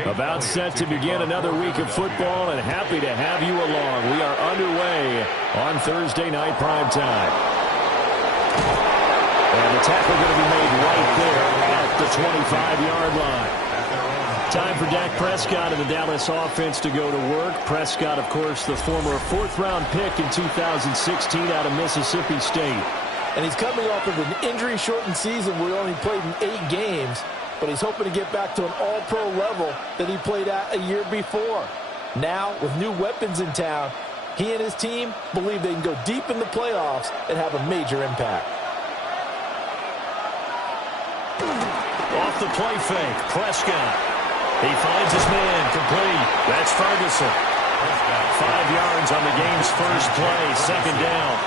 About set to begin another week of football, and happy to have you along. We are underway on Thursday night primetime. And the tackle going to be made right there at the 25-yard line. Time for Dak Prescott and the Dallas offense to go to work. Prescott, of course, the former fourth-round pick in 2016 out of Mississippi State. And he's coming off of an injury-shortened season where he only played in 8 games, but he's hoping to get back to an all-pro level that he played at a year before. Now, with new weapons in town, he and his team believe they can go deep in the playoffs and have a major impact. Off the play fake, Prescott. He finds his man, complete. That's Ferguson. 5 yards on the game's first play, second down.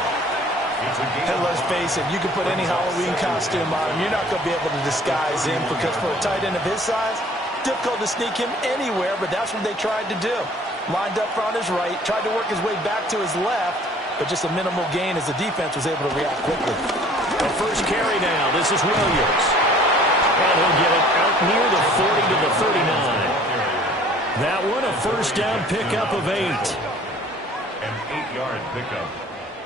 And let's face it, you can put any Halloween costume on him. You're not going to be able to disguise him because for a tight end of his size, difficult to sneak him anywhere, but that's what they tried to do. Lined up on his right, tried to work his way back to his left, but just a minimal gain as the defense was able to react quickly. The first carry now. This is Williams. And he'll get it out near the 40 to the 39. That one, a first down pickup of 8. An 8-yard pickup.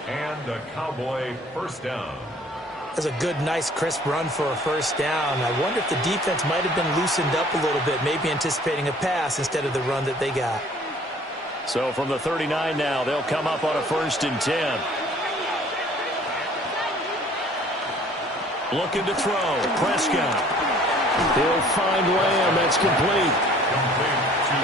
And a Cowboy first down. That's a good, nice, crisp run for a first down. I wonder if the defense might have been loosened up a little bit, maybe anticipating a pass instead of the run that they got. So from the 39 now, they'll come up on a 1st and 10. Looking to throw. Prescott. He'll find Lamb. That's complete.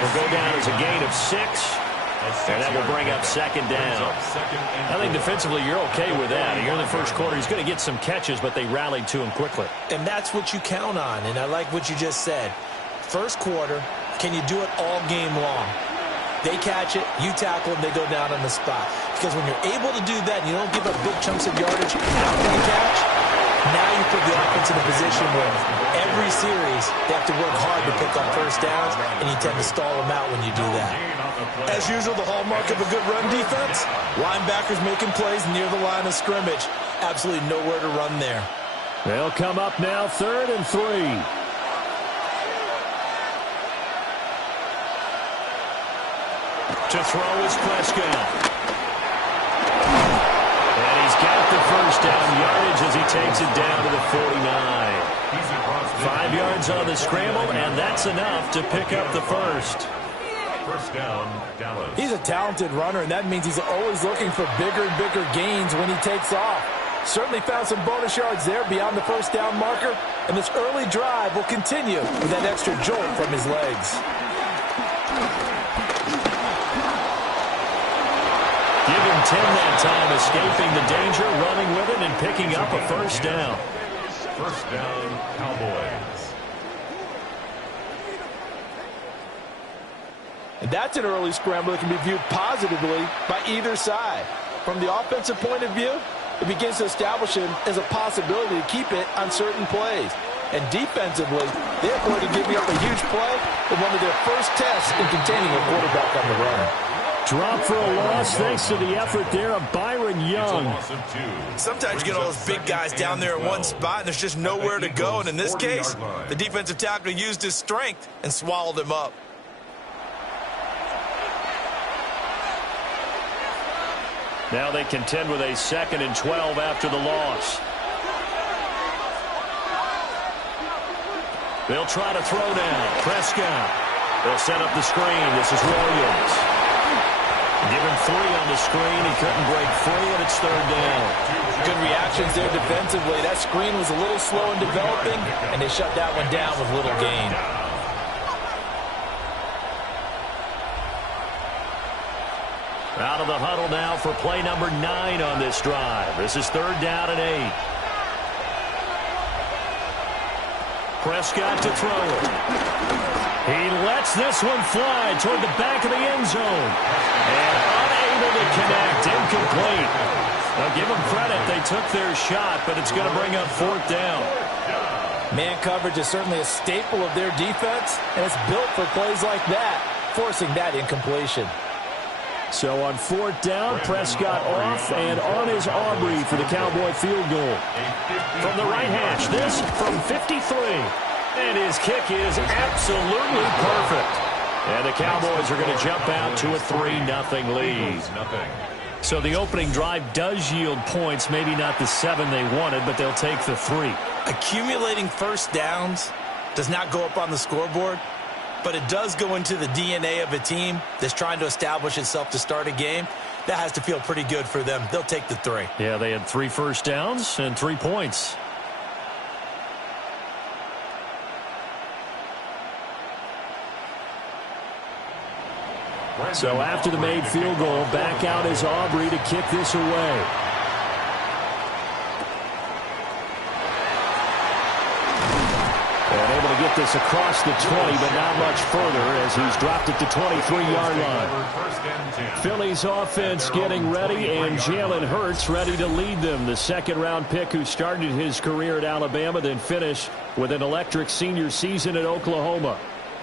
Will go down as a gain of 6. And that will bring up second down. I think defensively you're okay with that. Here in the first quarter, he's going to get some catches, but they rallied to him quickly. And that's what you count on. And I like what you just said. First quarter, can you do it all game long? They catch it, you tackle them, they go down on the spot. Because when you're able to do that and you don't give up big chunks of yardage after the catch, now you put the offense in a position where every series they have to work hard to pick up first downs, and you tend to stall them out when you do that. As usual, the hallmark of a good run defense, linebackers making plays near the line of scrimmage. Absolutely nowhere to run there. They'll come up now 3rd and 3. To throw is Prescott. And he's got the first down yardage as he takes it down to the 49. 5 yards on the scramble, and that's enough to pick up the first. First down, Dallas. He's a talented runner, and that means he's always looking for bigger and bigger gains when he takes off. Certainly found some bonus yards there beyond the first down marker, and this early drive will continue with that extra jolt from his legs. Give him 10 that time, escaping the danger, running with it, and picking up a first down. First down, Cowboys. And that's an early scramble that can be viewed positively by either side. From the offensive point of view, it begins to establish him as a possibility to keep it on certain plays. And defensively, they're going to give you up a huge play in one of their first tests in containing a quarterback on the run. Drop for a loss thanks to the effort there of Byron Young. Sometimes you get all those big guys down there in one spot and there's just nowhere to go. And in this case, the defensive tackle used his strength and swallowed him up. Now they contend with a 2nd and 12 after the loss. They'll try to throw down. Prescott. They'll set up the screen. This is Williams. Give him 3 on the screen. He couldn't break free, and it's 3rd down. Good reactions there defensively. That screen was a little slow in developing, and they shut that one down with little gain. Out of the huddle now for play number 9 on this drive. This is 3rd down and 8. Prescott to throw it. He lets this one fly toward the back of the end zone. And unable to connect. Incomplete. Now give them credit. They took their shot, but it's going to bring up 4th down. Man coverage is certainly a staple of their defense, and it's built for plays like that, forcing that incompletion. So on 4th down, Prescott off, and on is Aubrey for the Cowboy field goal. From the right hash, this from 53. And his kick is absolutely perfect. And the Cowboys are going to jump out to a 3-0 lead. So the opening drive does yield points, maybe not the 7 they wanted, but they'll take the 3. Accumulating first downs does not go up on the scoreboard, but it does go into the DNA of a team that's trying to establish itself to start a game. That has to feel pretty good for them. They'll take the 3. Yeah, they had 3 first downs and 3 points. So after the made field goal, back out is Aubrey to kick this away. And able to get this across the 20, but not much further as he's dropped it to 23-yard line. Philly's offense getting ready, and Jalen Hurts ready to lead them. The second-round pick who started his career at Alabama, then finished with an electric senior season at Oklahoma.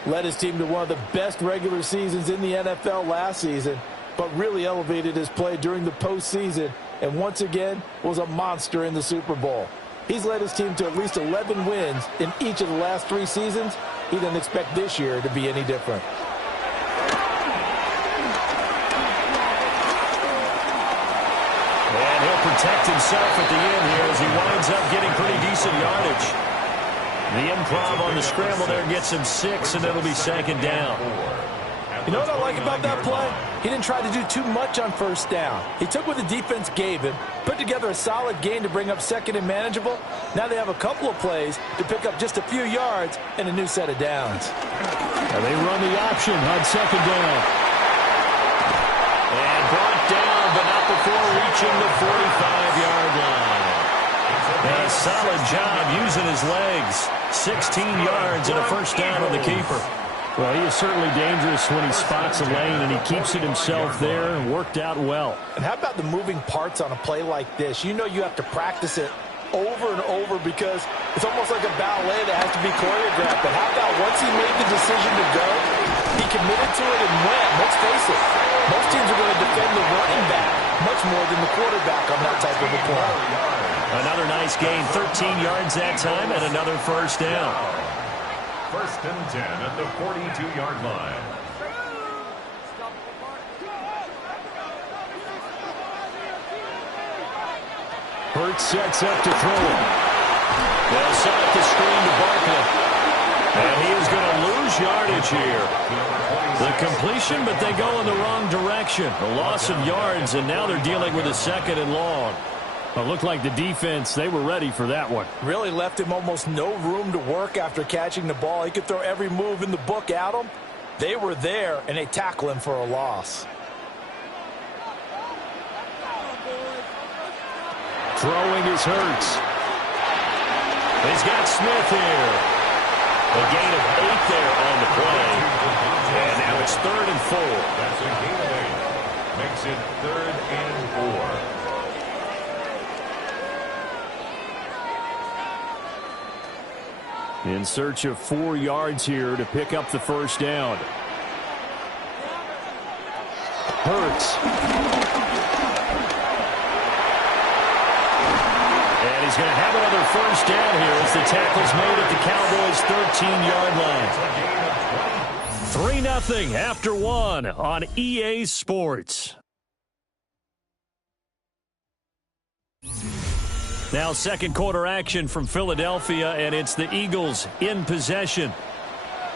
Led his team to one of the best regular seasons in the NFL last season, but really elevated his play during the postseason, and once again was a monster in the Super Bowl. He's led his team to at least 11 wins in each of the last 3 seasons. He didn't expect this year to be any different. And he'll protect himself at the end here as he winds up getting pretty decent yardage. The improv on the scramble there gets him 6, and it'll be second down. You know what I like about that play? He didn't try to do too much on first down. He took what the defense gave him, put together a solid gain to bring up second and manageable. Now they have a couple of plays to pick up just a few yards and a new set of downs. And they run the option on second down. And brought down, but not before reaching the 45-yard line. And a solid job using his legs. 16 yards and a first down on the keeper. Well, he is certainly dangerous when he spots a lane, and he keeps it himself there and worked out well. And how about the moving parts on a play like this? You know you have to practice it over and over because it's almost like a ballet that has to be choreographed. But how about once he made the decision to go, he committed to it and went. Let's face it, most teams are going to defend the running back much more than the quarterback on that type of a play. Another nice gain, 13 yards that time, and another first down. First and 10 at the 42-yard line. Hurts sets up to throw it. They'll set up the screen to Barkley. And he is going to lose yardage here. The completion, but they go in the wrong direction. A loss of yards, and now they're dealing with a second and long. It looked like the defense, they were ready for that one. Really left him almost no room to work after catching the ball. He could throw every move in the book at him. They were there, and they tackle him for a loss. Throwing is Hurts. He's got Smith here. A gain of 8 there on the play. And now it's 3rd and 4. That's a gain of 8. Makes it 3rd and 4. In search of 4 yards here to pick up the first down. Hurts. And he's going to have another first down here as the tackle's made at the Cowboys' 13-yard line. 3-0 after 1 on EA Sports. Now second quarter action from Philadelphia, and it's the Eagles in possession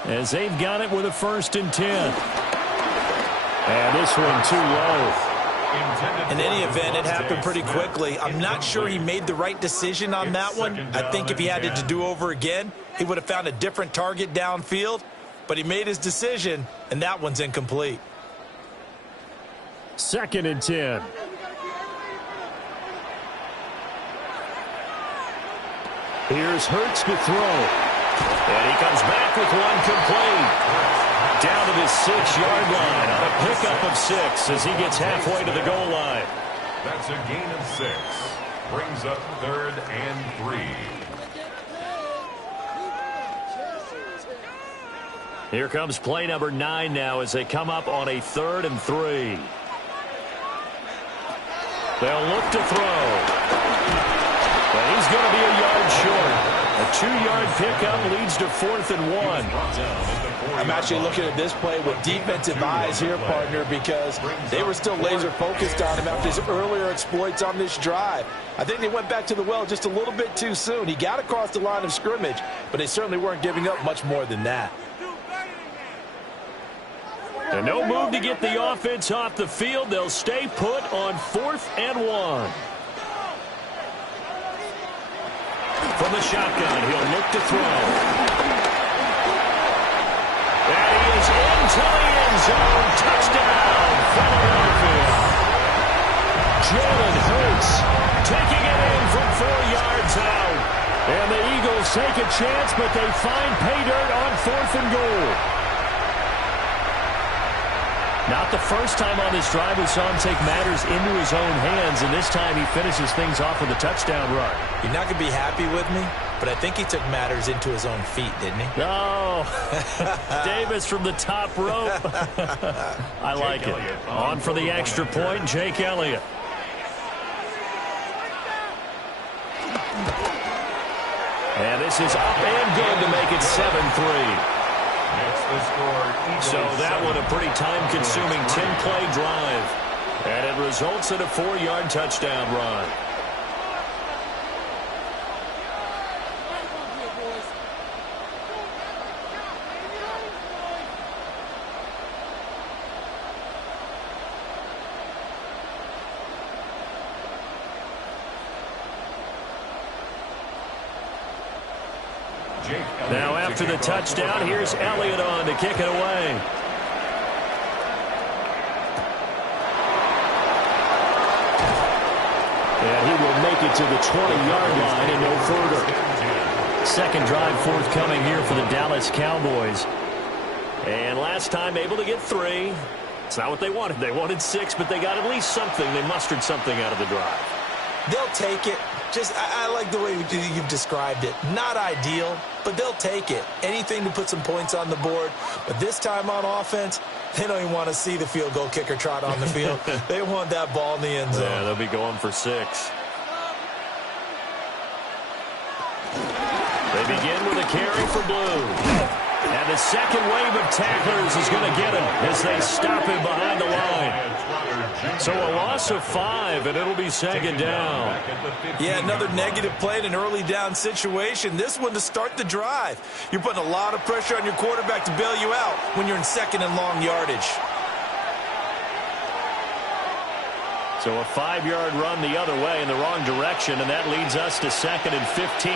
as they've got it with a 1st and 10. And this one too low. In any event, it happened pretty quickly. I'm not sure he made the right decision on that one. I think if he had it to do over again, he would have found a different target downfield. But he made his decision, and that one's incomplete. 2nd and 10. Here's Hurts to throw. And he comes back with one complete. Down to the 6-yard line on a pickup of 6 as he gets halfway to the goal line. That's a gain of 6. Brings up 3rd and 3. Here comes play number 9 now as they come up on a 3rd and 3. They'll look to throw. But he's going to be a yard short. A 2-yard pickup leads to 4th and 1. I'm actually looking at this play with defensive eyes here, partner, because they were still laser focused on him after his earlier exploits on this drive. I think they went back to the well just a little bit too soon. He got across the line of scrimmage, but they certainly weren't giving up much more than that. And no move to get the offense off the field. They'll stay put on 4th and 1. From the shotgun, he'll look to throw. And he is into the end zone. Touchdown, Philadelphia. Jalen Hurts taking it in from 4 yards out. And the Eagles take a chance, but they find pay dirt on 4th and goal. Not the first time on this drive we saw him take matters into his own hands, and this time he finishes things off with a touchdown run. You're not going to be happy with me, but I think he took matters into his own feet, didn't he? No. Davis from the top rope. I like it. On for the extra point, Jake Elliott. And this is up and good to make it 7-3. So that one a pretty time-consuming 10-play drive. And it results in a 4-yard touchdown run. Now after the touchdown, here's Elliott on to kick it away. And he will make it to the 20-yard line and no further. Second drive forthcoming here for the Dallas Cowboys. And last time able to get 3. It's not what they wanted. They wanted 6, but they got at least something. They mustered something out of the drive. They'll take it. I like the way you've described it. Not ideal, but they'll take it. Anything to put some points on the board. But this time on offense, they don't even want to see the field goal kicker trot on the field. They want that ball in the end zone. Yeah, they'll be going for 6. They begin with a carry for Blue. And the second wave of tacklers is going to get him as they stop him behind the line. So a loss of 5, and it'll be second down. Yeah, another negative play in an early down situation. This one to start the drive. You're putting a lot of pressure on your quarterback to bail you out when you're in second and long yardage. So a 5-yard run the other way in the wrong direction, and that leads us to 2nd and 15.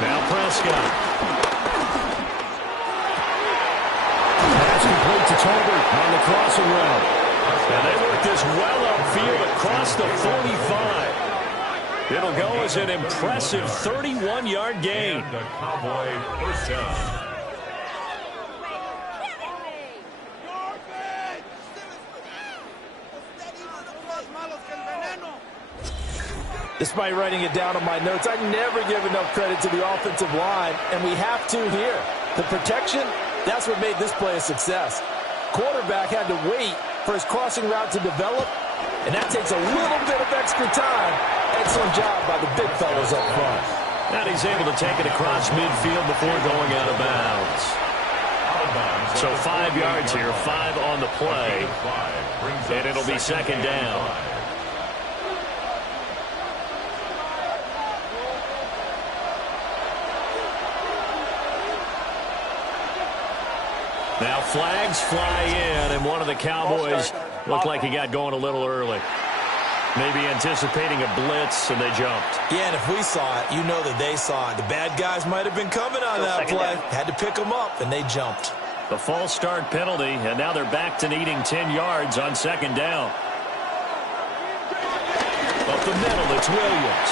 Now Prescott. Pass complete to Tolbert on the crossing route. And they work this well upfield across the 45. It'll go as an impressive 31-yard gain. And the Cowboy first down. Despite writing it down on my notes, I never give enough credit to the offensive line, and we have to here. The protection, that's what made this play a success. Quarterback had to wait for his crossing route to develop, and that takes a little bit of extra time. Excellent job by the big fellows up front. And he's able to take it across midfield before going out of bounds. So 5 yards here, 5 on the play, and it'll be second down. Now flags fly in, and one of the Cowboys looked like he got going a little early. Maybe anticipating a blitz, and they jumped. Yeah, and if we saw it, you know that they saw it. The bad guys might have been coming on that play. Had to pick them up, and they jumped. The false start penalty, and now they're back to needing 10 yards on second down. Up the middle, it's Williams.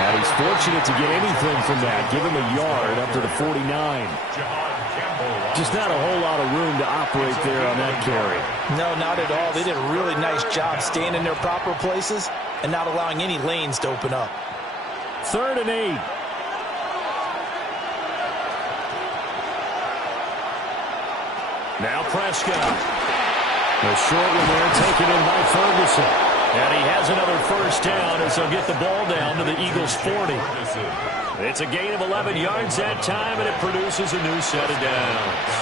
And he's fortunate to get anything from that. Give him a yard up to the 49. Just not a whole lot of room to operate there on that carry. No, not at all. They did a really nice job staying in their proper places and not allowing any lanes to open up. 3rd and 8. Now Prescott. The short one there taken in by Ferguson. And he has another first down as he'll get the ball down to the Eagles' 40. It's a gain of 11 yards that time, and it produces a new set of downs.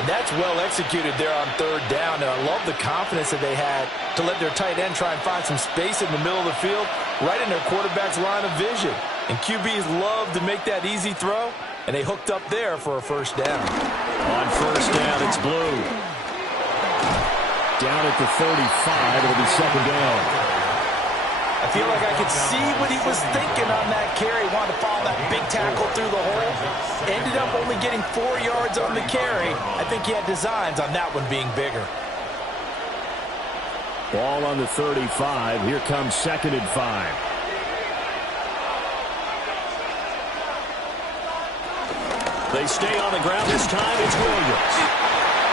And that's well executed there on third down. And I love the confidence that they had to let their tight end try and find some space in the middle of the field, right in their quarterback's line of vision. And QBs love to make that easy throw, and they hooked up there for a first down. On first down, it's Blue. Down at the 35, it'll be second down. I feel like I could see what he was thinking on that carry. Wanted to follow that big tackle through the hole. Ended up only getting 4 yards on the carry. I think he had designs on that one being bigger. Ball on the 35. Here comes second and 5. They stay on the ground this time. It's Williams.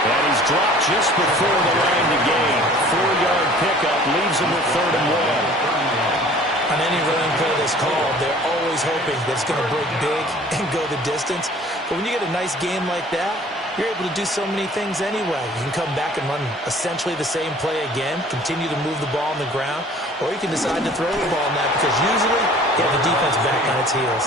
And he's dropped just before the line to gain. 4-yard pickup leaves him with 3rd and 1. On any running play that's called, they're always hoping that it's going to break big and go the distance. But when you get a nice game like that, you're able to do so many things anyway. You can come back and run essentially the same play again, continue to move the ball on the ground, or you can decide to throw the ball in that because usually you have the defense back on its heels.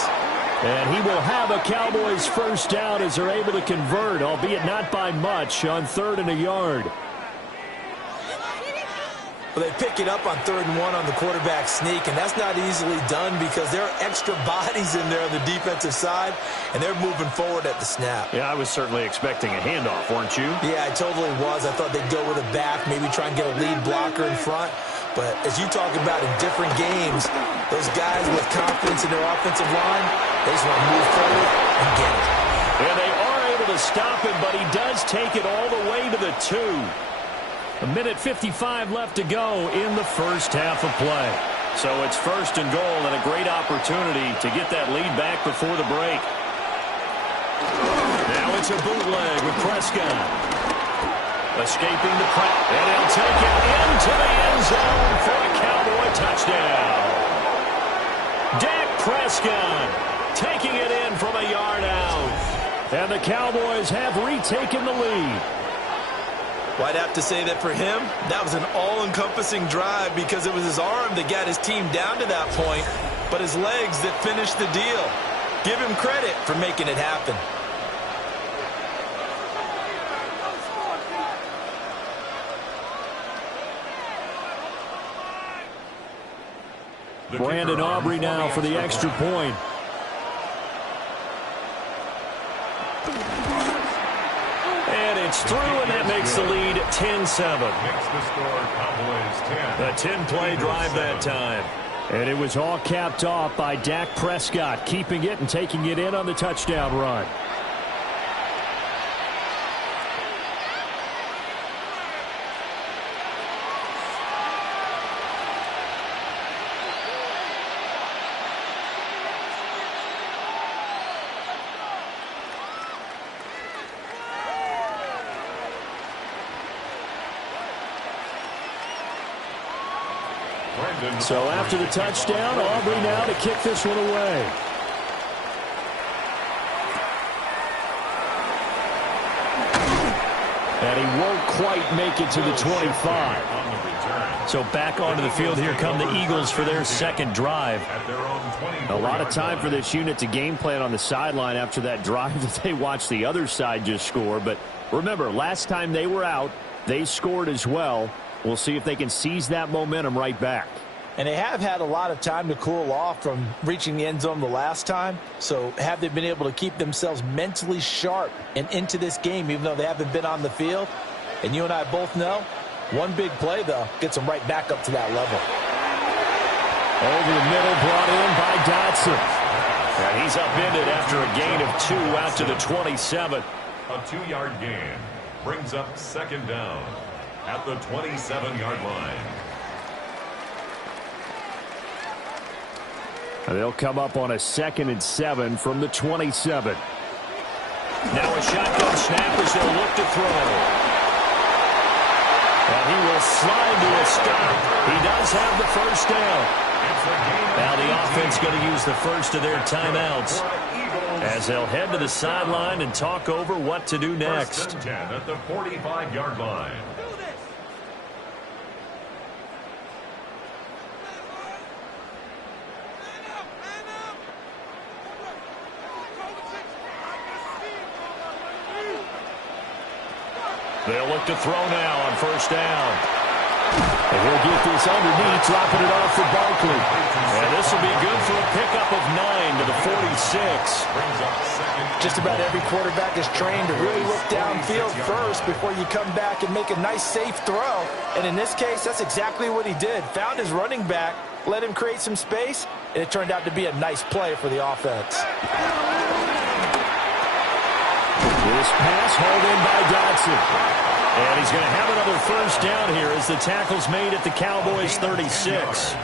And he will have a Cowboys first down as they're able to convert, albeit not by much, on 3rd and a yard. Well, they pick it up on 3rd and 1 on the quarterback sneak, and that's not easily done because there are extra bodies in there on the defensive side, and they're moving forward at the snap. Yeah, I was certainly expecting a handoff, weren't you? Yeah, I totally was. I thought they'd go with a back, maybe try and get a lead blocker in front. But as you talk about in different games, those guys with confidence in their offensive line, they just want to move forward and get it. And they are able to stop him, but he does take it all the way to the 2. 1:55 left to go in the first half of play. So it's 1st and goal and a great opportunity to get that lead back before the break. Now it's a bootleg with Prescott. Escaping the press, and he'll take it into the end zone for a Cowboy touchdown. Dak Prescott taking it in from a yard out. And the Cowboys have retaken the lead. Well, I'd have to say that for him, that was an all-encompassing drive because it was his arm that got his team down to that point, but his legs that finished the deal. Give him credit for making it happen. Brandon Aubrey now for the extra point. And it's through, and that makes the lead 10-7. Makes the score Cowboys 10. A 10-play drive that time. And it was all capped off by Dak Prescott, keeping it and taking it in on the touchdown run. So after the touchdown, Aubrey now to kick this one away. And he won't quite make it to the 25. So back onto the field, here come the Eagles for their second drive. A lot of time for this unit to game plan on the sideline after that drive that they watched the other side just score. But remember, last time they were out, they scored as well. We'll see if they can seize that momentum right back. And they have had a lot of time to cool off from reaching the end zone the last time. So have they been able to keep themselves mentally sharp and into this game, even though they haven't been on the field? And you and I both know, one big play, though, gets them right back up to that level. Over the middle, brought in by Dotson. And he's upended after a gain of 2 out to the 27. A 2-yard gain brings up second down at the 27-yard line. They'll come up on a 2nd and 7 from the 27. Now a shotgun snap as they'll look to throw. And he will slide to a stop. He does have the first down. Now the offense going to use the first of their timeouts as they'll head to the sideline and talk over what to do next. 1st and 10 at the 45-yard line. They'll look to throw now on first down. And he'll get this underneath, dropping it off for Barkley. And this will be good for a pickup of 9 to the 46. Just about every quarterback is trained to really look downfield first before you come back and make a nice, safe throw. And in this case, that's exactly what he did. Found his running back, let him create some space, and it turned out to be a nice play for the offense. This pass hauled in by Dotson. And he's going to have another first down here as the tackle's made at the Cowboys' 36.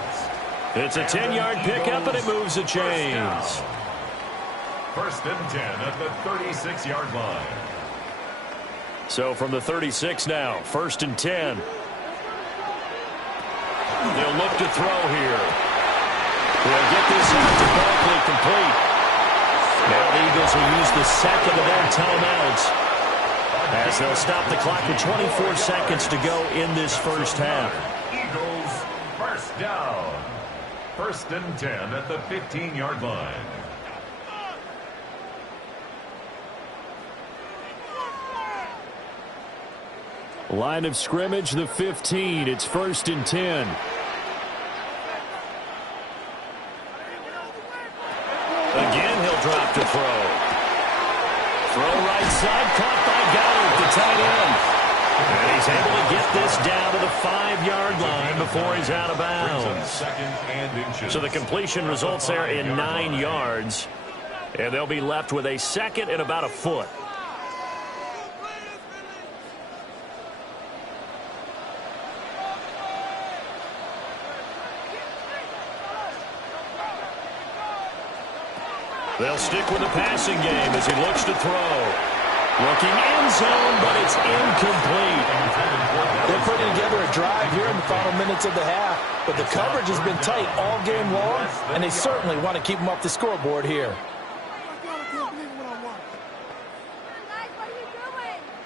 It's a 10-yard pickup, and it moves the chains. First and 10 at the 36-yard line. So from the 36 now, first and 10. They'll look to throw here. They'll get this out to Barkley complete. Now the Eagles will use the second of their timeouts as they'll stop the clock with 24 seconds to go in this first half. Eagles first down. First and 10 at the 15-yard line. Line of scrimmage, the 15. It's first and 10. Again, he'll drop to throw. Throw right side, caught by Goddard, the tight end. And he's able to get this down to the 5-yard line before he's out of bounds. So the completion results there in 9 yards. And they'll be left with a second and about a foot. They'll stick with the passing game as he looks to throw. Looking end zone, but it's incomplete. They're putting together a drive here in the final minutes of the half, but the coverage has been tight all game long, and they certainly want to keep them off the scoreboard here.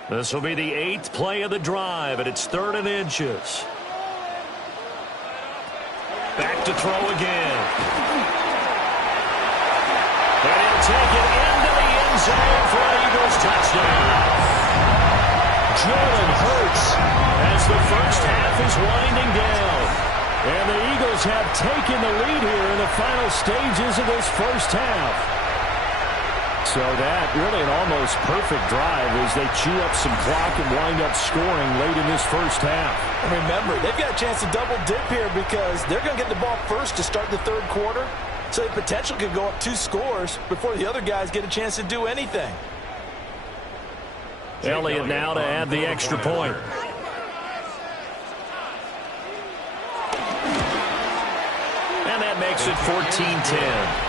This will be the 8th play of the drive, and it's 3rd and inches. Back to throw again. And he'll take it into the end zone for an Eagles touchdown. Jalen Hurts As the first half is winding down. And the Eagles have taken the lead here in the final stages of this first half. So that really an almost perfect drive as they chew up some clock and wind up scoring late in this first half. And remember, they've got a chance to double dip here because they're going to get the ball first to start the third quarter. So the potential could go up 2 scores before the other guys get a chance to do anything. Elliott now to add the extra point. And that makes it 14-10.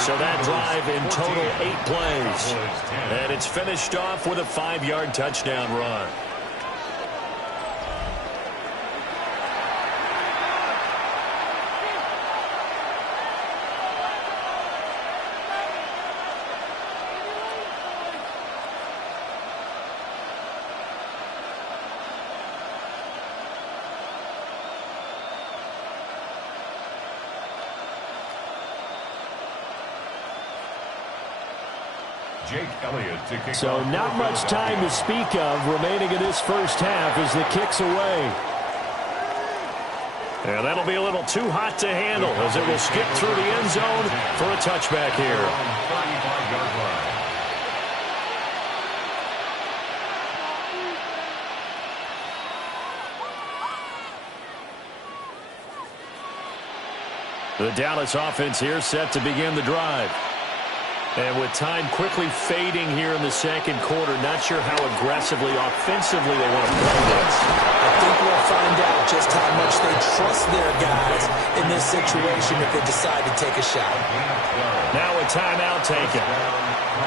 So that drive in total 8 plays. And it's finished off with a 5-yard touchdown run. So not much time to speak of remaining in this first half as the kick's away. And that'll be a little too hot to handle as it will skip through the end zone for a touchback here. The Dallas offense here set to begin the drive. And with time quickly fading here in the second quarter, not sure how aggressively, offensively they want to play this. I think we'll find out just how much they trust their guys in this situation if they decide to take a shot. Now a timeout taken.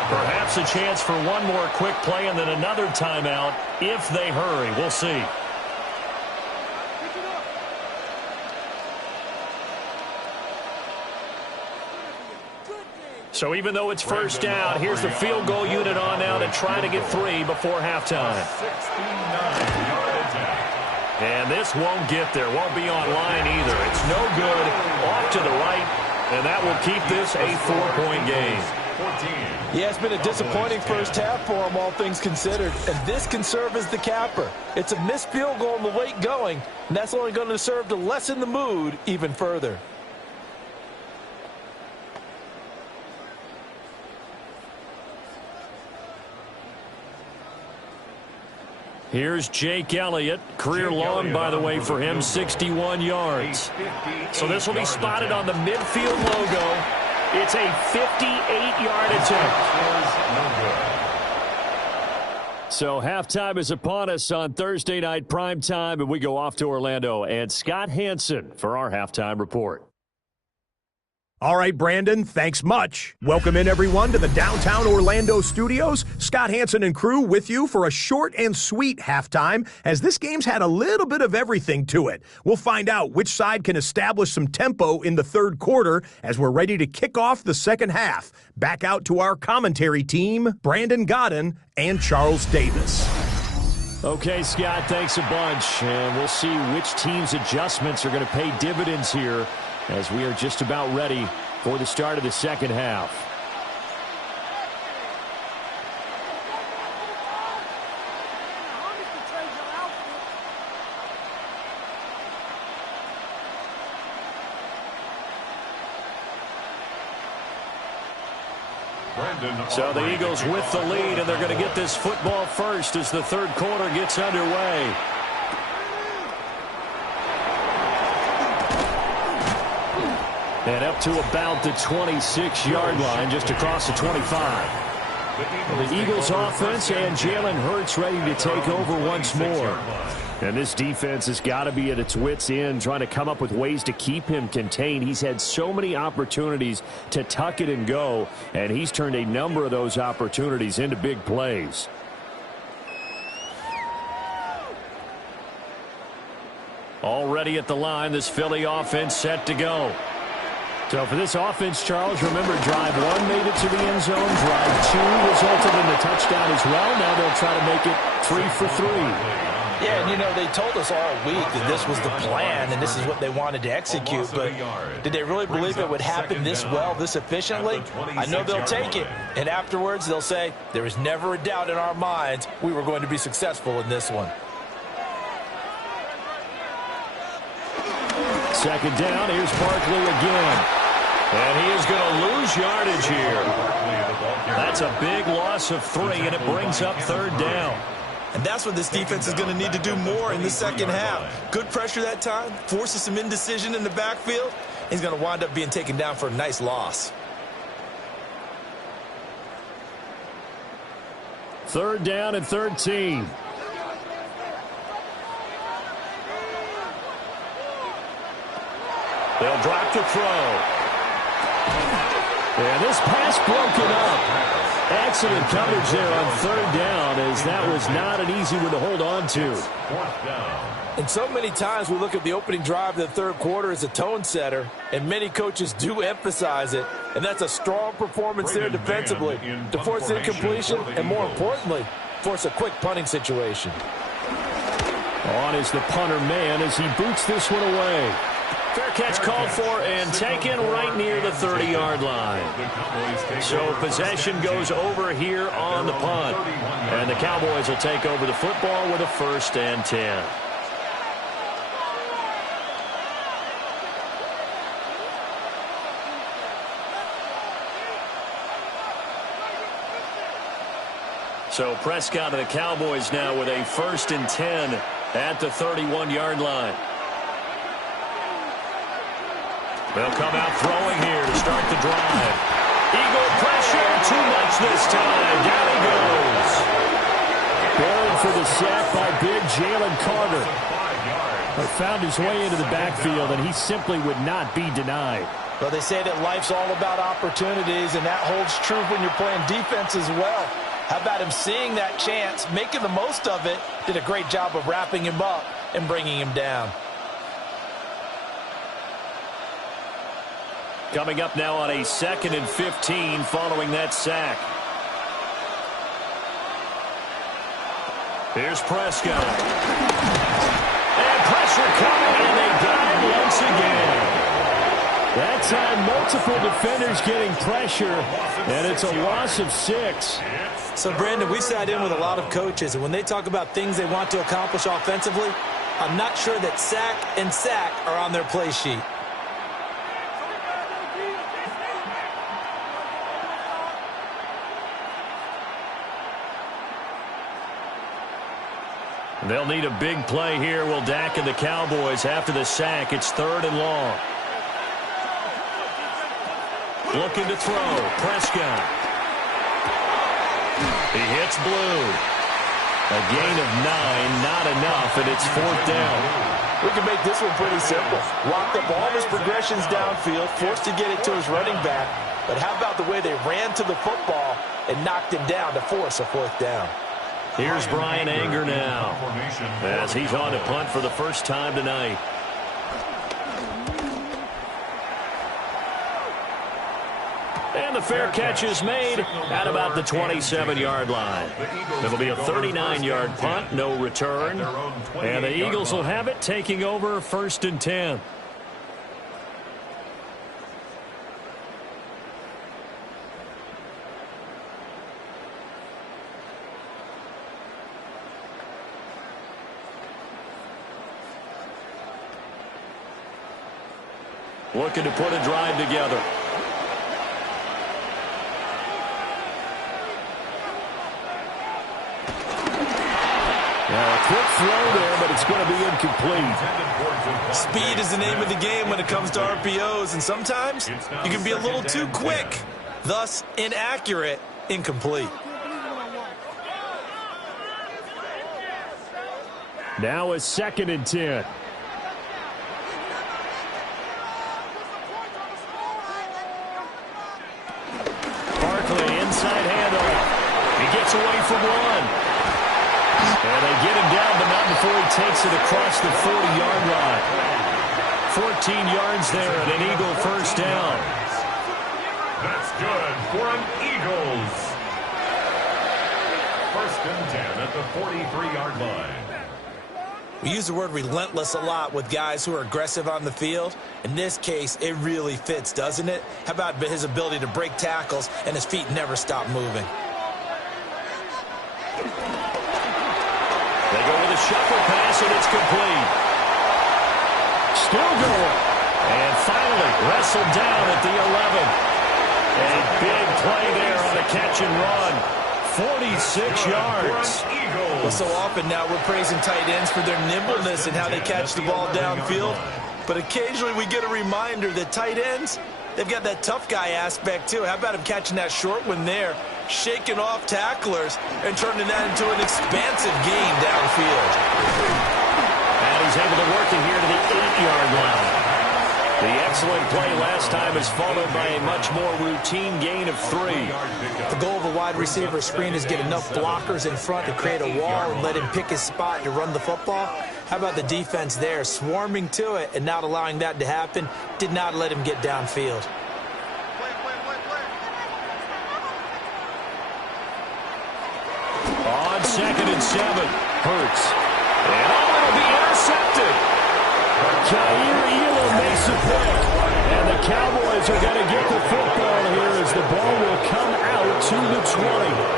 Perhaps a chance for one more quick play and then another timeout if they hurry. We'll see. So even though it's first down, here's the field goal unit on now to try to get 3 before halftime. And this won't get there, won't be on line either. It's no good, off to the right, and that will keep this a 4-point game. Yeah, it's been a disappointing first half for him, all things considered. And this can serve as the capper. It's a missed field goal in the late going, and that's only going to serve to lessen the mood even further. Here's Jake Elliott. Career long, by the way, for him, 61 yards. So this will be spotted on the midfield logo. It's a 58-yard attempt. So halftime is upon us on Thursday night primetime, and we go off to Orlando. And Scott Hansen for our halftime report. All right, Brandon, thanks much. Welcome in, everyone, to the downtown Orlando studios. Scott Hansen and crew with you for a short and sweet halftime, as this game's had a little bit of everything to it. We'll find out which side can establish some tempo in the third quarter as we're ready to kick off the second half. Back out to our commentary team, Brandon Godden and Charles Davis. Okay, Scott, thanks a bunch. And we'll see which team's adjustments are going to pay dividends here, as we are just about ready for the start of the second half. So the Eagles with the lead, and they're going to get this football first as the third quarter gets underway. And up to about the 26-yard line, just across the 25. The Eagles offense and Jalen Hurts ready to take over once more. And this defense has got to be at its wits' end, trying to come up with ways to keep him contained. He's had so many opportunities to tuck it and go, and he's turned a number of those opportunities into big plays. Already at the line, this Philly offense set to go. So for this offense, Charles, remember, drive one made it to the end zone. Drive two resulted in the touchdown as well. Now they'll try to make it 3 for 3. Yeah, and you know, they told us all week that this was the plan and this is what they wanted to execute, but did they really believe it would happen this well, this efficiently? I know they'll take it, and afterwards they'll say, there was never a doubt in our minds we were going to be successful in this one. Second down, here's Barkley again. And he is going to lose yardage here. That's a big loss of 3, and it brings up third down. And that's what this defense is going to need to do more in the second half. Good pressure that time, forces some indecision in the backfield. He's going to wind up being taken down for a nice loss. Third down and 13. They'll drop to throw. And this pass broken up. Excellent coverage there on third down, as that was not an easy one to hold on to. And so many times we look at the opening drive of the third quarter as a tone setter, and many coaches do emphasize it, and that's a strong performance there defensively to force incompletion and, more importantly, force a quick punting situation. On is the punter man as he boots this one away. Fair catch called for and taken right near the 30-yard line. So possession goes over here on the punt. And the Cowboys will take over the football with a 1st and 10. So Prescott of the Cowboys now with a 1st and 10 at the 31-yard line. They'll come out throwing here to start the drive. Eagle pressure, too much this time. Down he goes. Buried for the sack by big Jalen Carter. But found his way into the backfield, and he simply would not be denied. Well, they say that life's all about opportunities, and that holds true when you're playing defense as well. How about him seeing that chance, making the most of it, did a great job of wrapping him up and bringing him down. Coming up now on a 2nd and 15 following that sack. Here's Prescott. And pressure coming, and they got him once again. That time, multiple defenders getting pressure, and it's a loss of 6. So, Brandon, we sat in with a lot of coaches, and when they talk about things they want to accomplish offensively, I'm not sure that sack and sack are on their play sheet. They'll need a big play here. Will Dak and the Cowboys after the sack. It's 3rd and long. Looking to throw. Prescott. He hits Blue. A gain of 9, not enough, and it's 4th down. We can make this one pretty simple. Locked up all of his progressions downfield, forced to get it to his running back. But how about the way they ran to the football and knocked him down to force a 4th down? Here's Brian Anger now, as he's on to punt for the first time tonight. And the fair catch is made at about the 27-yard line. It'll be a 39-yard punt, no return. And the Eagles will have it, taking over 1st and 10. Looking to put a drive together. Now, a quick throw there, but it's going to be incomplete. Speed is the name of the game when it comes to RPOs, and sometimes you can be a little too quick, thus inaccurate, incomplete. Now it's 2nd and 10. Inside handoff. He gets away from one. And they get him down, but not before he takes it across the 40-yard line. 14 yards there and an Eagle 1st down. That's good for an Eagles. 1st and 10 at the 43-yard line. We use the word relentless a lot with guys who are aggressive on the field. In this case, it really fits, doesn't it? How about his ability to break tackles and his feet never stop moving? They go with a shuffle pass, and it's complete. Still going. And finally wrestled down at the 11. A big play there on the catch and run. 46 yards. Well, so often now we're praising tight ends for their nimbleness and how they catch the ball downfield. But occasionally we get a reminder that tight ends, they've got that tough guy aspect too. How about him catching that short one there, shaking off tacklers, and turning that into an expansive gain downfield. And he's able to work it here to the 8-yard line. The excellent play last time is followed by a much more routine gain of 3. The goal of a wide receiver screen is get enough blockers in front to create a wall and let him pick his spot to run the football. How about the defense there, swarming to it and not allowing that to happen, did not let him get downfield. On 2nd and 7, Hurts. And it'll be intercepted. Jair Elam makes a pick. And the Cowboys are going to get the football here as the ball will come out to the 20.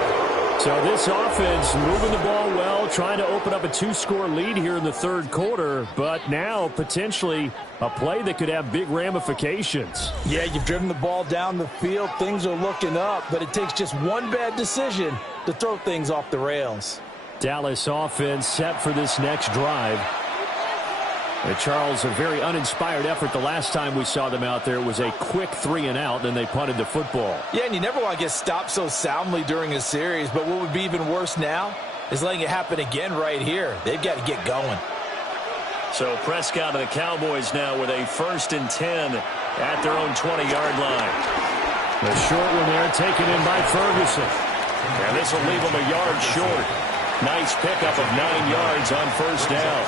So this offense moving the ball well, trying to open up a 2-score lead here in the 3rd quarter, but now potentially a play that could have big ramifications. Yeah, you've driven the ball down the field. Things are looking up, but it takes just one bad decision to throw things off the rails. Dallas offense set for this next drive. Charles, a very uninspired effort the last time we saw them out there. It was a quick 3-and-out, then they punted the football. Yeah, and you never want to get stopped so soundly during a series, but what would be even worse now is letting it happen again right here. They've got to get going. So Prescott and the Cowboys now with a 1st and 10 at their own 20-yard line. The short one there taken in by Ferguson. And this will leave them a yard short. Nice pickup of 9 yards on 1st down.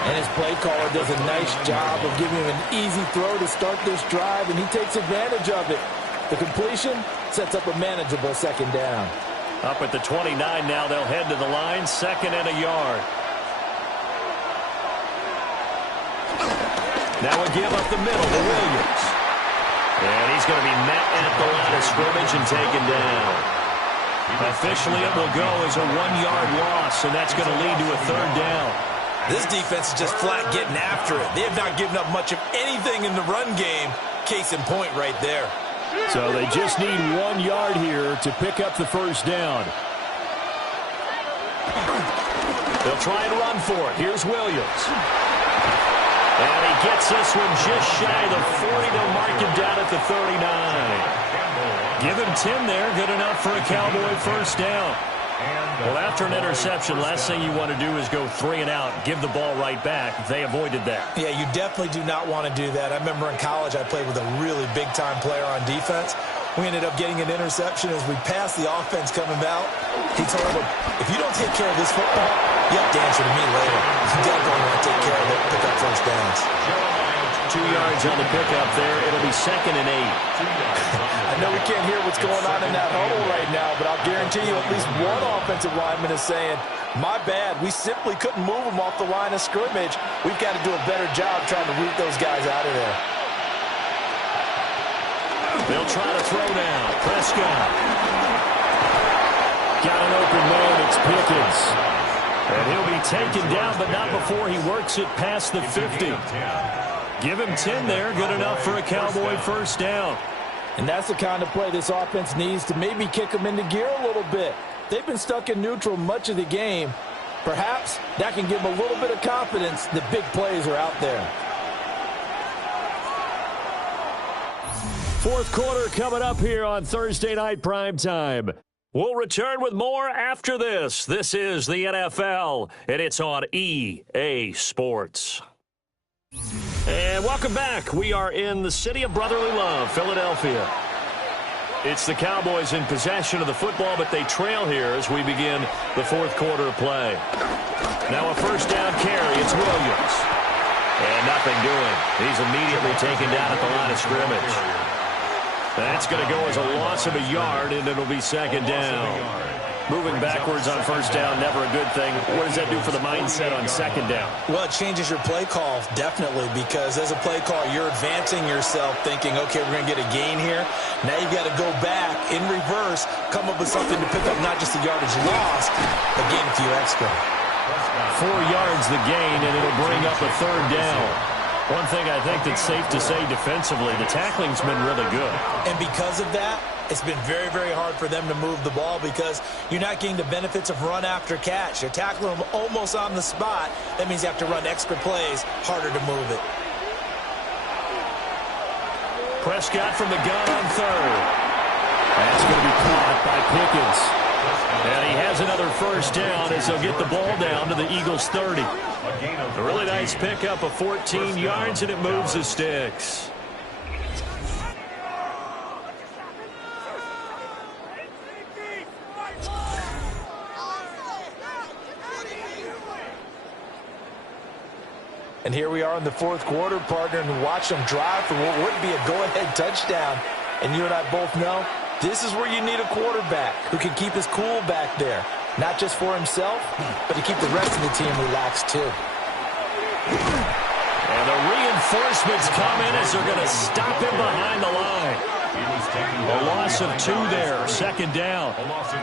And his play caller does a nice job of giving him an easy throw to start this drive, and he takes advantage of it. The completion sets up a manageable 2nd down. Up at the 29 now, they'll head to the line, 2nd and a yard. Now a give up the middle to Williams. And he's going to be met at the line of scrimmage and taken down. Officially, it will go as a 1-yard loss, and that's going to lead to a 3rd down. This defense is just flat getting after it. They have not given up much of anything in the run game. Case in point right there. So they just need 1 yard here to pick up the 1st down. They'll try and run for it. Here's Williams. And he gets this one just shy of the 40. They'll mark him down at the 39. Give him 10 there. Good enough for a Cowboy 1st down. Well, after an interception, last thing you want to do is go 3 and out, give the ball right back. They avoided that. Yeah, you definitely do not want to do that. I remember in college I played with a really big-time player on defense. We ended up getting an interception as we passed the offense coming out. He told him, if you don't take care of this football, you have to answer to me later. You definitely want to take care of it, pick up 1st downs. 2 yards on the pickup there. It'll be 2nd and 8. I know we can't hear what's going on in that huddle right now, but I'll guarantee you at least one offensive lineman is saying, my bad, we simply couldn't move them off the line of scrimmage. We've got to do a better job trying to root those guys out of there. They'll try to throw now. Prescott. Got an open man. It's Pickens. And he'll be taken down, but not before he works it past the 50. Give him 10 there. Good enough for a Cowboy 1st down. And that's the kind of play this offense needs to maybe kick them into gear a little bit. They've been stuck in neutral much of the game. Perhaps that can give them a little bit of confidence that big plays are out there. 4th quarter coming up here on Thursday Night Primetime. We'll return with more after this. This is the NFL, and it's on EA Sports. And welcome back. We are in the city of brotherly love, Philadelphia. It's the Cowboys in possession of the football, but they trail here as we begin the 4th quarter of play. Now a 1st down carry. It's Williams. And nothing doing. He's immediately taken down at the line of scrimmage. That's going to go as a loss of a yard, and it'll be 2nd down. Moving backwards on 1st down, never a good thing. What does that do for the mindset on 2nd down? Well, it changes your play call, definitely, because as a play call, you're advancing yourself thinking, okay, we're going to get a gain here. Now you've got to go back in reverse, come up with something to pick up not just the yardage lost, but gain a few extra. 4 yards the gain, and it'll bring up a 3rd down. One thing I think that's safe to say defensively, the tackling's been really good. And because of that, it's been very, very hard for them to move the ball because you're not getting the benefits of run after catch. You're tackling them almost on the spot. That means you have to run extra plays, harder to move it. Prescott from the gun on 3rd. That's going to be caught by Pickens. And he has another 1st down as he'll get the ball down to the Eagles' 30. A really nice pickup of 14 yards, and it moves the sticks. And here we are in the 4th quarter, partner, and watch them drive for what would be a go-ahead touchdown. And you and I both know this is where you need a quarterback who can keep his cool back there. Not just for himself, but to keep the rest of the team relaxed too. And the reinforcements come in as they're going to stop him behind the line. A loss of 2 there, 2nd down.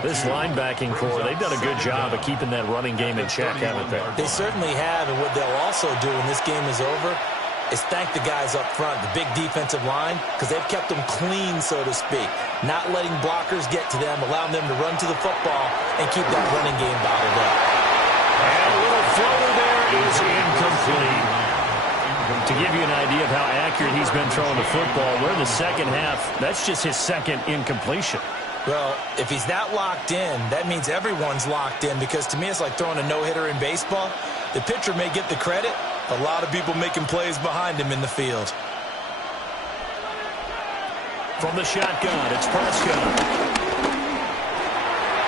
This linebacking core, they've done a good job of keeping that running game in check, haven't they? They certainly have, and what they'll also do when this game is over is thank the guys up front, the big defensive line, because they've kept them clean, so to speak. Not letting blockers get to them, allowing them to run to the football and keep that running game bottled up. And a little floater there is incomplete. To give you an idea of how accurate he's been throwing the football, we're in the 2nd half. That's just his 2nd incompletion. Well, if he's not locked in, that means everyone's locked in, because to me it's like throwing a no-hitter in baseball. The pitcher may get the credit, a lot of people making plays behind him in the field. From the shotgun, it's Prescott.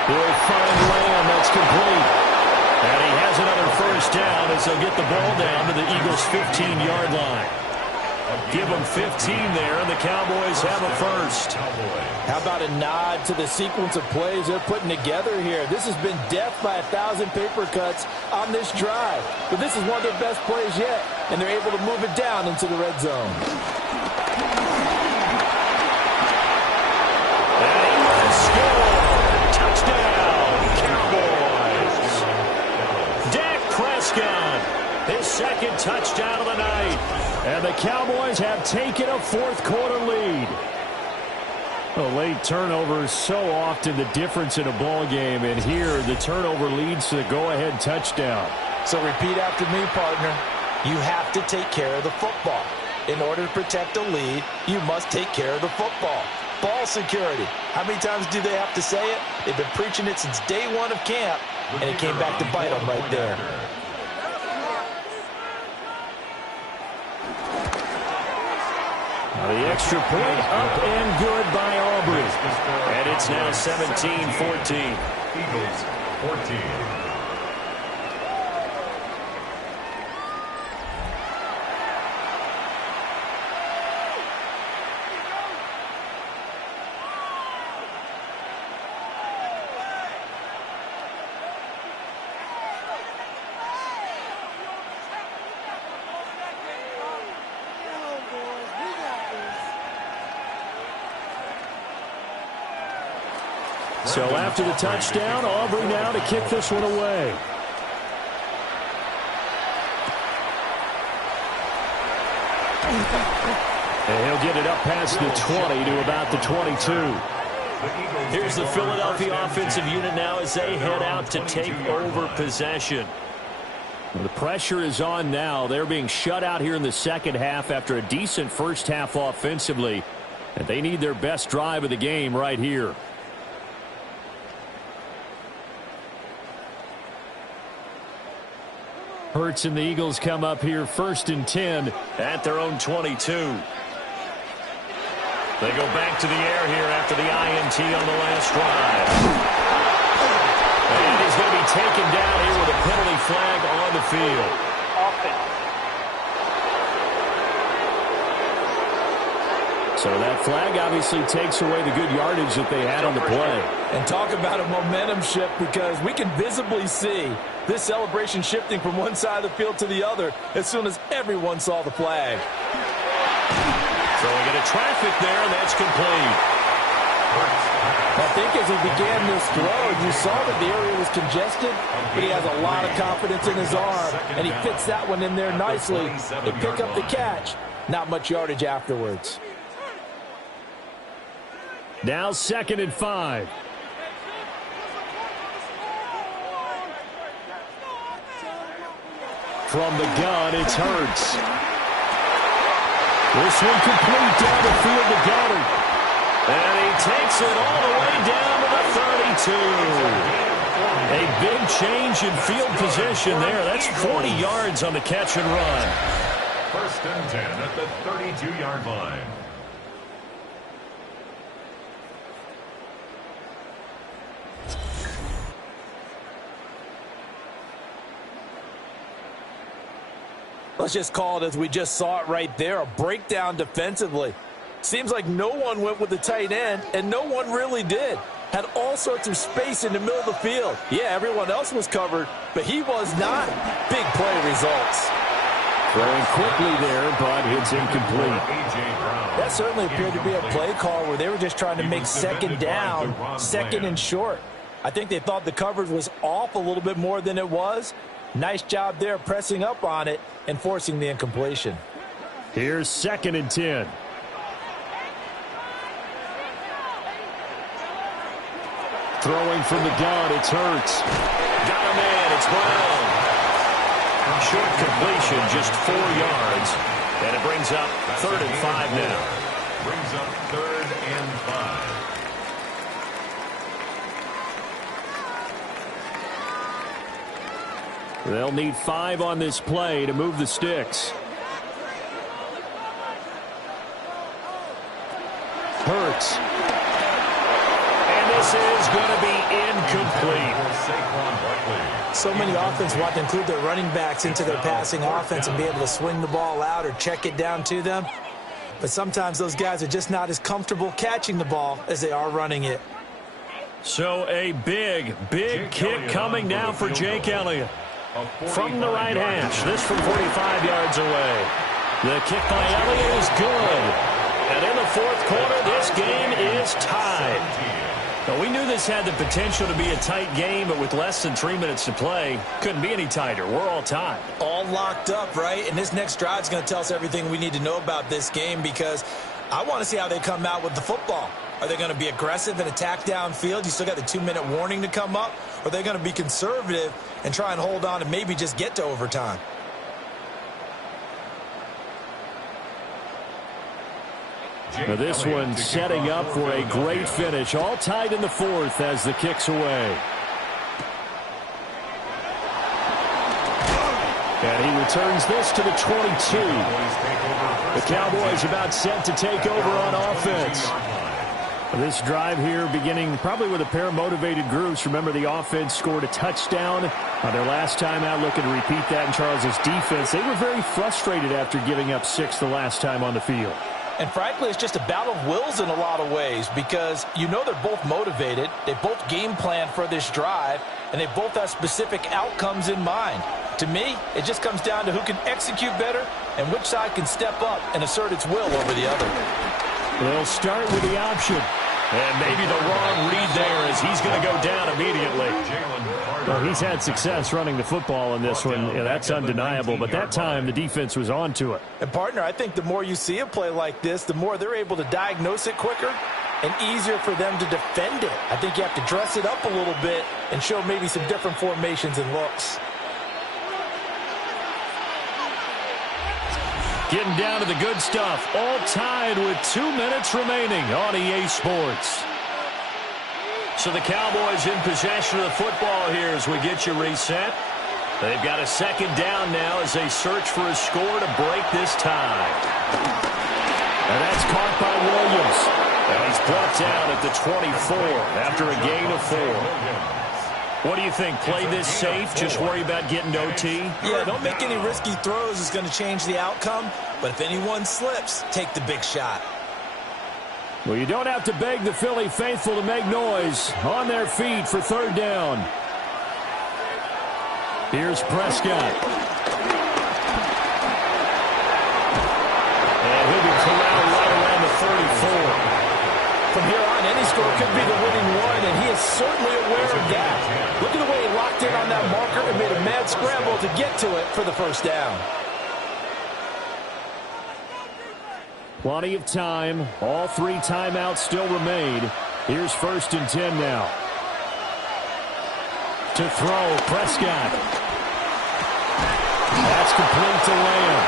He'll find Lamb. That's complete. And he has another 1st down as they'll get the ball down to the Eagles' 15-yard line. Give them 15 there, and the Cowboys have a 1st. How about a nod to the sequence of plays they're putting together here? This has been death by 1,000 paper cuts on this drive, but this is one of their best plays yet. and they're able to move it down into the red zone. And he will score. Touchdown, Cowboys. Dak Prescott, his second touchdown of the night. And the Cowboys have taken a fourth-quarter lead. A late turnover is so often the difference in a ball game, and here the turnover leads to the go-ahead touchdown. So repeat after me, partner. You have to take care of the football. In order to protect a lead, you must take care of the football. Ball security. How many times do they have to say it? They've been preaching it since day one of camp, and it came back to bite them right there. The extra point up and good by Aubrey. And it's now 17-14. Eagles 14. So after the touchdown, Aubrey now to kick this one away. And he'll get it up past the 20 to about the 22. Here's the Philadelphia offensive unit now as they head out to take over possession. The pressure is on now. They're being shut out here in the second half after a decent first half offensively. And they need their best drive of the game right here. Hurts and the Eagles come up here 1st and 10 at their own 22. They go back to the air here after the INT on the last drive. And he's going to be taken down here with a penalty flag on the field. So that flag obviously takes away the good yardage that they had on the play. And talk about a momentum shift, because we can visibly see this celebration shifting from one side of the field to the other as soon as everyone saw the flag. Throwing into traffic there, and that's complete. I think as he began this throw, you saw that the area was congested, but he has a lot of confidence in his arm, and he fits that one in there nicely. They pick up the catch, not much yardage afterwards. Now 2nd and 5. From the gun, it's Hurts. This one complete down the field to Goddard. And he takes it all the way down to the 32. A big change in field position there. That's 40 yards on the catch and run. 1st and 10 at the 32-yard line. Let's just call it as we just saw it right there, a breakdown defensively. Seems like no one went with the tight end, and no one really did. Had all sorts of space in the middle of the field. Yeah, everyone else was covered, but he was not. Big play results. Throwing quickly there, but it's incomplete. That certainly appeared to be a play call where they were just trying to make second down, second and short. I think they thought the coverage was off a little bit more than it was. Nice job there pressing up on it and forcing the incompletion. Here's 2nd and 10. Throwing from the gun, it's Hurts. Got him in, it's Brown. Short completion, just 4 yards. And it brings up 3rd and 5 now. Brings up 3rd and 5. They'll need 5 on this play to move the sticks. Hurts. And this is going to be incomplete. So many offenses want to include their running backs into their passing offense and be able to swing the ball out or check it down to them. But sometimes those guys are just not as comfortable catching the ball as they are running it. So a big kick coming now for Jake Elliott. From the right hash, this from 45 yards away. The kick by Elliott is good. And in the fourth quarter, this game is tied. Now, we knew this had the potential to be a tight game, but with less than 3 minutes to play, couldn't be any tighter. We're all tied. All locked up, right? And this next drive is going to tell us everything we need to know about this game, because I want to see how they come out with the football. Are they going to be aggressive and attack downfield? You still got the 2-minute warning to come up. Or are they going to be conservative and try and hold on and maybe just get to overtime? Now this one setting up for a great finish. All tied in the fourth as the kick's away. And he returns this to the 22. The Cowboys about set to take over on offense. This drive here beginning probably with a pair of motivated groups. Remember, the offense scored a touchdown their last time out. Looking to repeat that in Charles's defense. They were very frustrated after giving up 6 the last time on the field. And frankly, it's just a battle of wills in a lot of ways, because you know they're both motivated. They both game plan for this drive, and they both have specific outcomes in mind. To me, it just comes down to who can execute better and which side can step up and assert its will over the other. They'll start with the option. And maybe the wrong read there as he's going to go down immediately. Well, he's had success running the football in this one. Yeah, that's undeniable. But that time, the defense was on to it. And, partner, I think the more you see a play like this, the more they're able to diagnose it quicker and easier for them to defend it. I think you have to dress it up a little bit and show maybe some different formations and looks. Getting down to the good stuff. All tied with 2 minutes remaining on EA Sports. So the Cowboys in possession of the football here as we get you reset. They've got a second down now as they search for a score to break this tie. And that's caught by Williams. And he's brought down at the 24 after a gain of 4. What do you think? Play this safe? Just worry about getting to OT? Yeah, don't make any risky throws. It's going to change the outcome. But if anyone slips, take the big shot. Well, you don't have to beg the Philly faithful to make noise. On their feet for third down. Here's Prescott. And he'll be corralled right around the 34. From here on, any score could be the winning one, and he is certainly aware of that. Look at the way he locked in on that marker and made a mad scramble to get to it for the first down. Plenty of time. All 3 timeouts still remain. Here's 1st and 10 now. To throw, Prescott. That's complete to Lamb.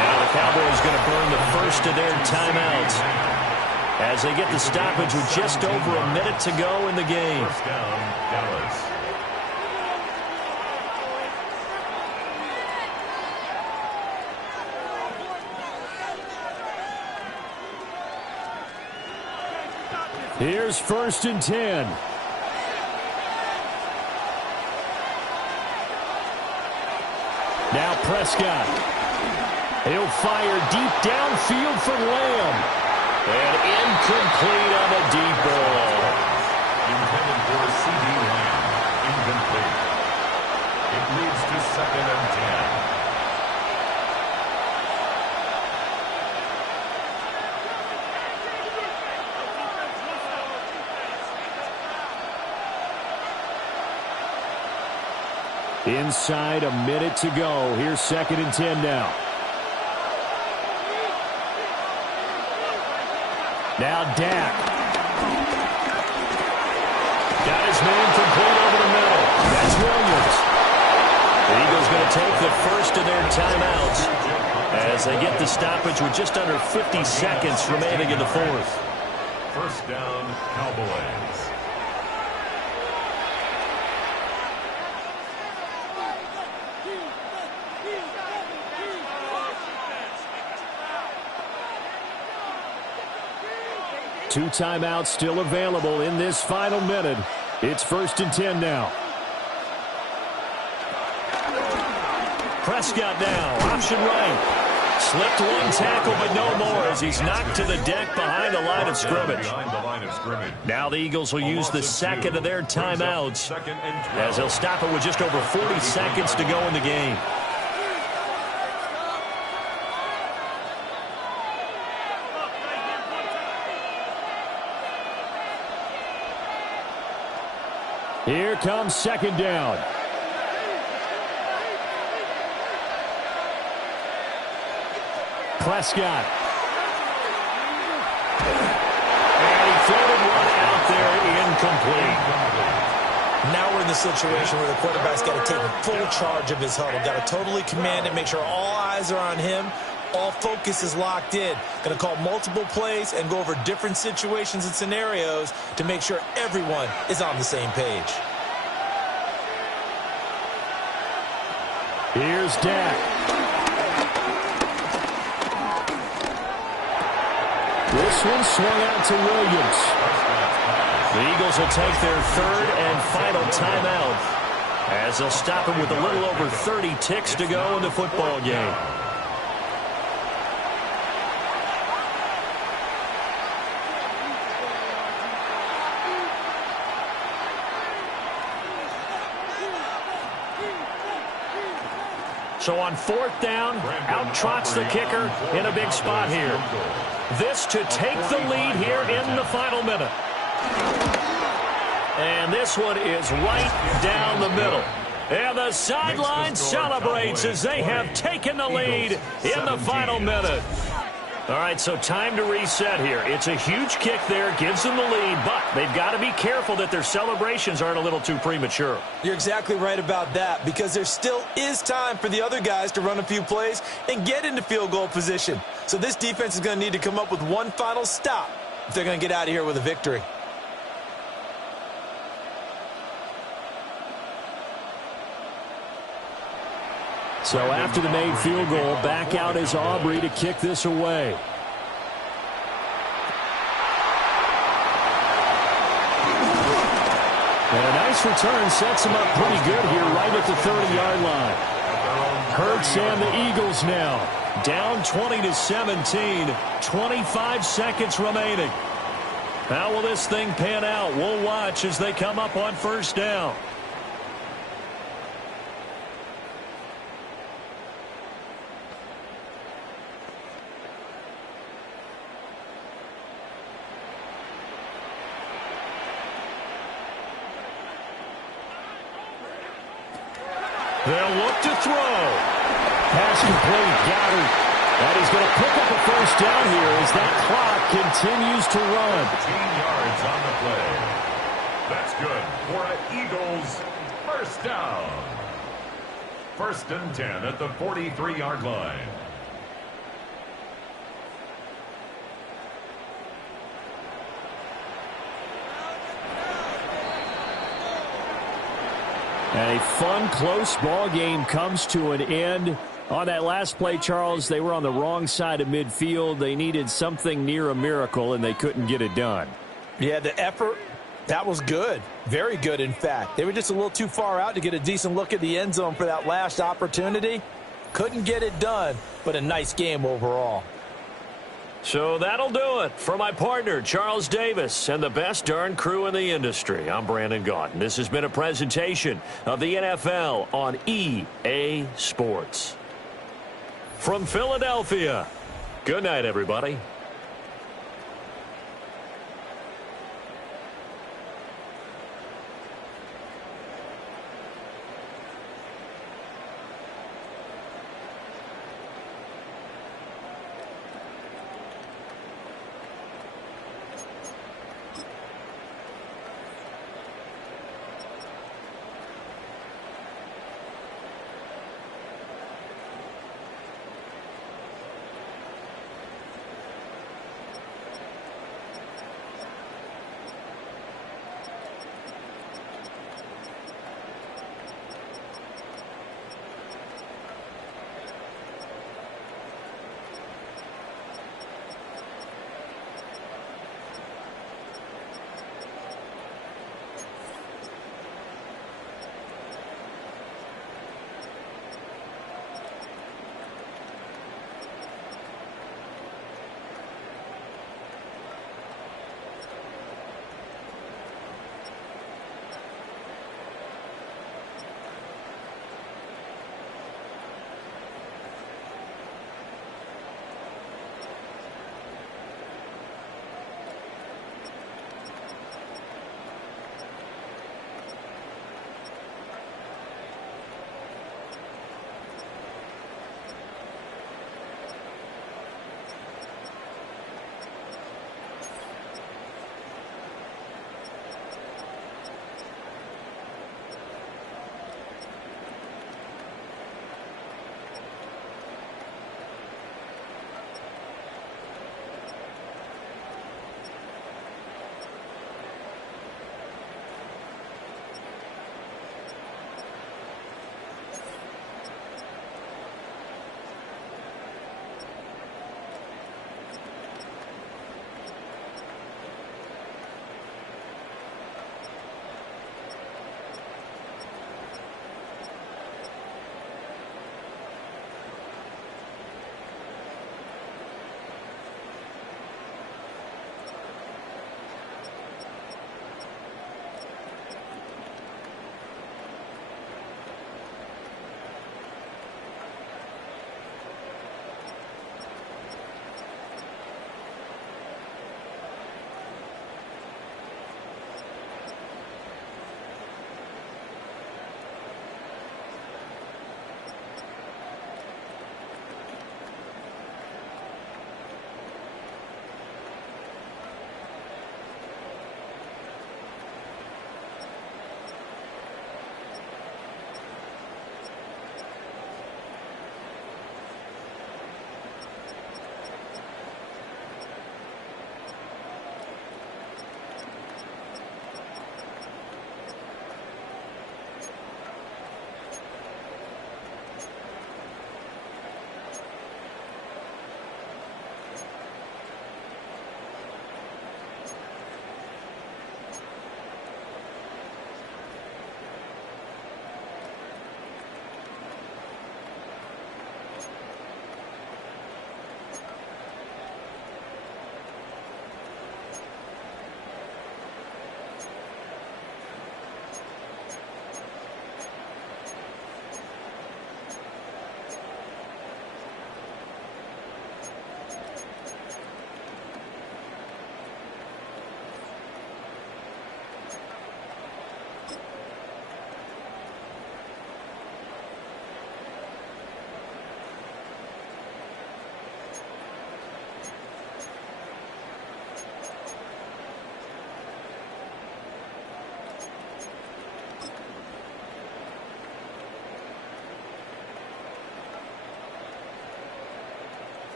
Now the Cowboys going to burn the first of their timeouts as they get the stoppage with just over a minute to go in the game. First down, Dallas. Here's 1st and 10. Now Prescott. He'll fire deep downfield for Lamb. And incomplete on the deep ball. Intended for C.D. Lamb. Incomplete. It leads to 2nd and 10. Inside a minute to go. Here's 2nd and 10 now. Now Dak. Got his man complete over the middle. That's Williams. The Eagles going to take the first of their timeouts as they get the stoppage with just under 50 seconds remaining in the fourth. First down, Cowboys. Two timeouts still available in this final minute. It's 1st and 10 now. Prescott now, option right. Slipped one tackle, but no more as he's knocked to the deck behind the line of scrimmage. Now the Eagles will use the second of their timeouts as they'll stop it with just over 40 seconds to go in the game. Here comes second down. Prescott. And he floated one out there, incomplete. Now we're in the situation where the quarterback's got to take full charge of his huddle. Got to totally command it, make sure all eyes are on him. All focus is locked in. Going to call multiple plays and go over different situations and scenarios to make sure everyone is on the same page. Here's Dak. This one swung out to Williams. The Eagles will take their third and final timeout as they'll stop him with a little over 30 ticks to go in the football game. So on fourth down, out trots the kicker in a big spot here. This to take the lead here in the final minute. And this one is right down the middle. And the sideline celebrates as they have taken the lead in the final minute. All right, so time to reset here. It's a huge kick there, gives them the lead, but they've got to be careful that their celebrations aren't a little too premature. You're exactly right about that because there still is time for the other guys to run a few plays and get into field goal position. So this defense is going to need to come up with one final stop if they're going to get out of here with a victory. So after the made field goal, back out is Aubrey to kick this away. And a nice return sets him up pretty good here right at the 30-yard line. Hurts and the Eagles now down 20-17, 25 seconds remaining. How will this thing pan out? We'll watch as they come up on first down. They'll look to throw. Pass complete. Goddard. And he's going to pick up a first down here as that clock continues to run. 15 yards on the play. That's good for an Eagles first down. First and 10 at the 43-yard line. And a fun, close ball game comes to an end. On that last play, Charles, they were on the wrong side of midfield. They needed something near a miracle, and they couldn't get it done. Yeah, the effort, that was good. Very good, in fact. They were just a little too far out to get a decent look at the end zone for that last opportunity. Couldn't get it done, but a nice game overall. So that'll do it for my partner, Charles Davis, and the best darn crew in the industry. I'm Brandon Gaudin. This has been a presentation of the NFL on EA Sports. From Philadelphia, good night, everybody.